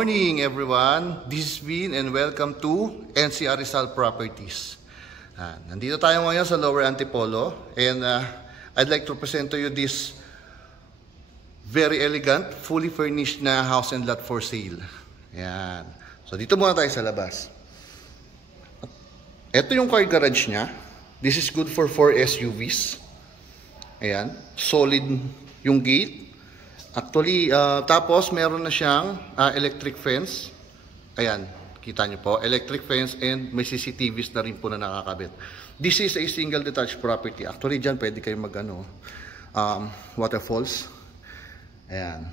morning everyone, this is Vin and welcome to NCR Rizal Properties. Nandito tayo ngayon sa Lower Antipolo and I'd like to present to you this very elegant, fully furnished na house and lot for sale. Ayan. So dito muna tayo sa labas. Ito yung car garage niya. This is good for 4 SUVs. Ayan. Solid yung gate. Actually, tapos meron na siyang electric fence. Ayan, kita nyo po. Electric fence and may CCTVs na rin po na nakakabit. This is a single detached property. Actually, dyan pwede kayo mag waterfalls. Ayan.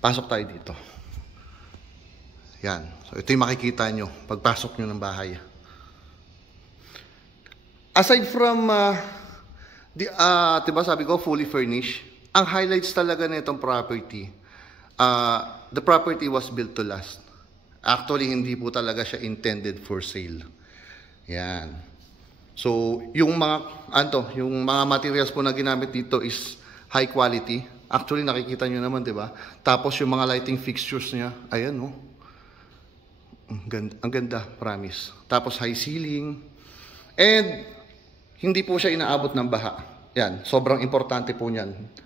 Pasok tayo dito. Ayan. So, ito yung makikita nyo pagpasok nyo ng bahay. Aside from, diba sabi ko, fully furnished. Ang highlights talaga na itong property, the property was built to last. Actually, hindi po talaga siya intended for sale. Yan. So, yung mga materials po na ginamit dito is high quality. Actually, nakikita nyo naman, di ba? Tapos yung mga lighting fixtures niya, ayan, no? Ang ganda, promise. Tapos high ceiling. And, hindi po siya inaabot ng baha. Yan, sobrang importante po niyan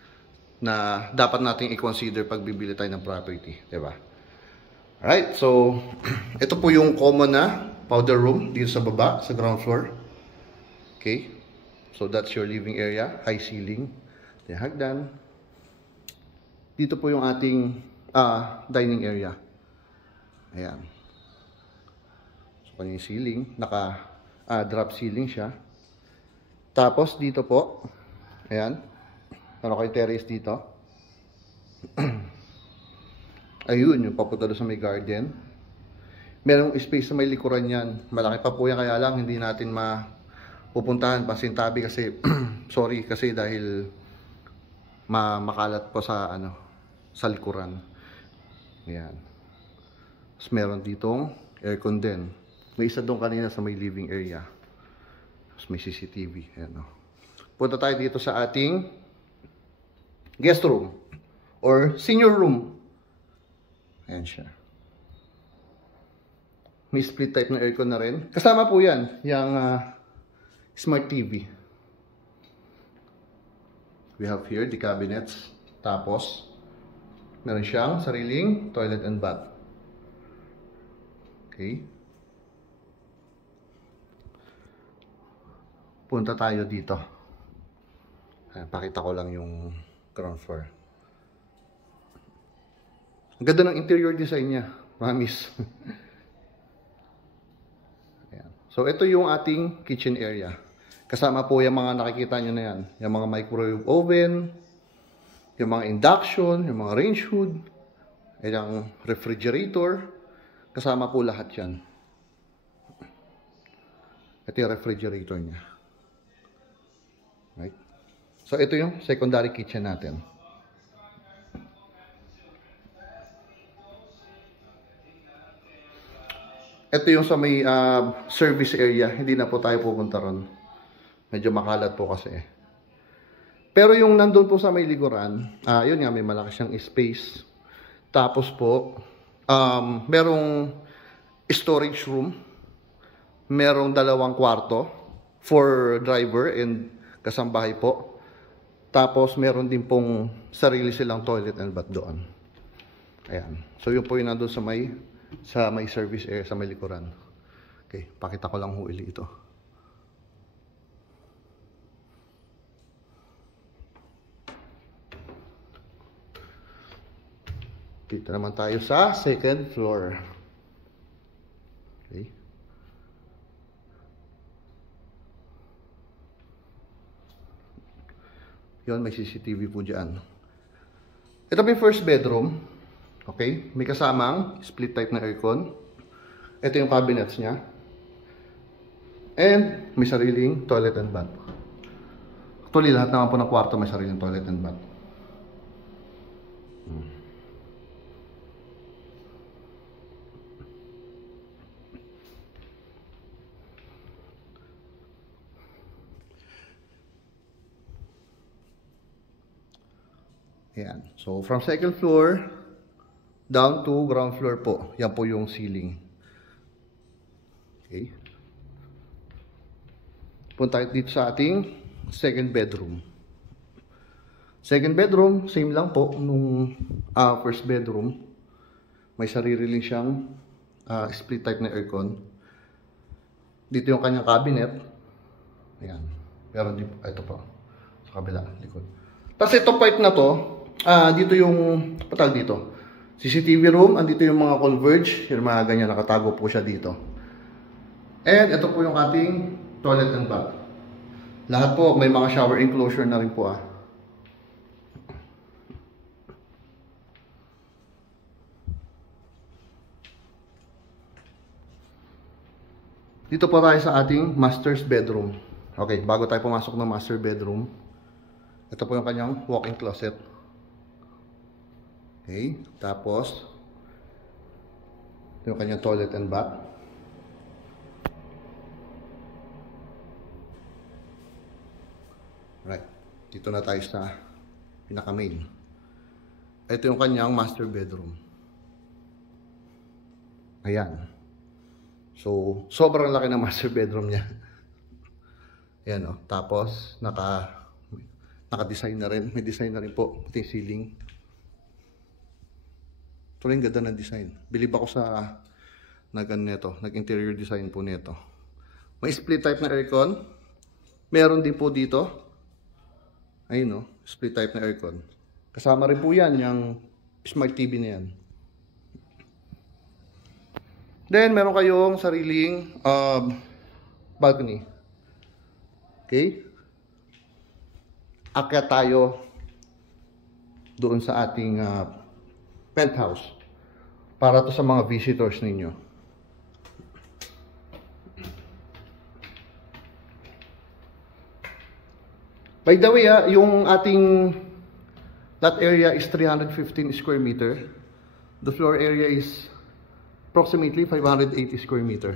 na dapat nating i-consider pag bibili tayo ng property, diba? Alright, so ito po yung common na powder room dito sa baba, sa ground floor. Okay, so that's your living area, high ceiling, hagdan. Dito po yung ating dining area. Ayan. So kanyang ceiling, naka drop ceiling siya. Tapos dito po, ayan, meron kayo terrace dito. Ayun, yung papunta doon sa may garden. Merong space sa may likuran yan. Malaki pa po yan, kaya lang hindi natin mapupuntahan. Pasintabi kasi, sorry, kasi dahil makalat po sa, sa likuran. Ayan. Tapos meron ditong aircon din. May isa doon kanina sa may living area. Tapos may CCTV. Ayan, punta tayo dito sa ating guest room or senior room. Ayan siya. May split type na aircon na rin. Kasama po yan, yung smart TV. We have here the cabinets. Tapos, meron siyang sariling toilet and bath. Okay. Punta tayo dito. Pakita ko lang yung ground floor. Ang ganda ng interior design niya. Promise. Ayan. So, ito yung ating kitchen area. Kasama po yung mga nakikita nyo na yan. Yung mga microwave oven, yung mga induction, yung mga range hood, yung refrigerator. Kasama po lahat yan. Ito yung refrigerator niya. Right? So, ito yung secondary kitchen natin. Ito yung sa may service area. Hindi na po tayo pupunta ron. Medyo makalat po kasi. Pero yung nandun po sa may likuran, yun nga, may malaki siyang space. Tapos po, merong storage room. Merong 2 kwarto for driver and kasambahay po. Tapos, meron din pong sarili silang toilet and bath doon. Ayan. So, yun po yung nandun sa may service area, sa may likuran. Okay, pakita ko lang uli ito. Dito naman tayo sa second floor. Okay. Yun, may CCTV po dyan. Ito may first bedroom. Okay? May kasamang split type na aircon. Ito yung cabinets niya. And may sariling toilet and bath. Actually, lahat naman po ng kwarto may sariling toilet and bath. Ayan. So, from second floor, down to ground floor po. Yan po yung ceiling. Okay. Punta tayo dito sa ating second bedroom. Second bedroom, same lang po nung first bedroom. May sarili rin siyang split type na aircon. Dito yung kanyang cabinet. Ayan. Pero ito po. Sa kabila, likod. Tapos itong part na to, dito yung, patag dito. CCTV room, andito yung mga converge. Yung mga ganyan, nakatago po siya dito. And ito po yung ating toilet and bath. Lahat po, may mga shower enclosure na rin po Dito po tayo sa ating master's bedroom. Okay, bago tayo pumasok ng master bedroom, ito po yung kanyang walk-in closet. Okay, tapos ito yung kanyang toilet and bath. Right, dito na tayo sa pinaka-main. Ito yung kanyang master bedroom. Ayan. So, sobrang laki ng master bedroom niya. Ayan o. Tapos, naka-design na rin. May design na rin po. Pati ceiling. Ito rin ganda ng design. Bilib ako sa nag-interior design po nito. May split type na aircon. Meron din po dito. Ayun o. Split type na aircon. Kasama rin po yan. Yung smart TV na yan. Then, meron kayong sariling balcony. Okay? Akyat tayo doon sa ating penthouse para to sa mga visitors ninyo. By the way, yung ating that area is 315 square meter. The floor area is approximately 580 square meter.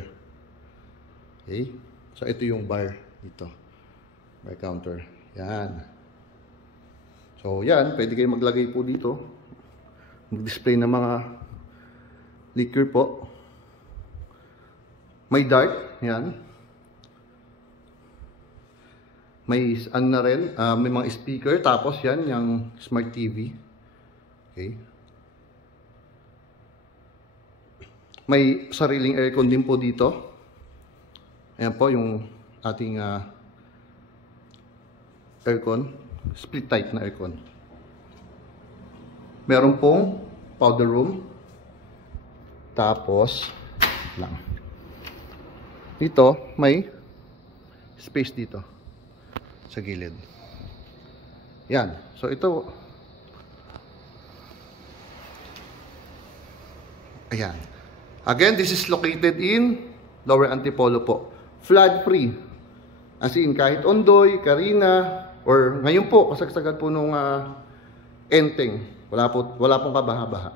Okay? So, ito yung bar dito. Bar counter. Yan. So, yan. Pwede kayo maglagay po dito. Mag-display ng mga liquor po. May dark. Yan. May ano na rin. May mga speaker. Tapos yan, yung smart TV. Okay? May sariling aircon din po dito. Ayan po yung ating aircon. Split type na aircon. Meron pong powder room. Tapos, lang. Dito, may space dito. Sa gilid. Yan. So, ito. Ayan. Again, this is located in Lower Antipolo po. Flood free. As in, kahit Ondoy, Carina, or ngayon po, kasagsagan po nung Enteng. Wala pong kabaha-baha.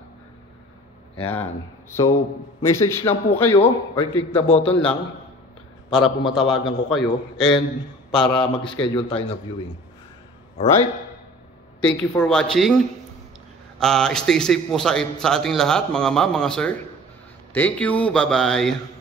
Ayan. So, message lang po kayo or click the button lang para po matawagan ko kayo and para mag-schedule tayo na viewing. Alright? Thank you for watching. Stay safe po sa ating lahat, mga ma'am, mga sir. Thank you. Bye-bye.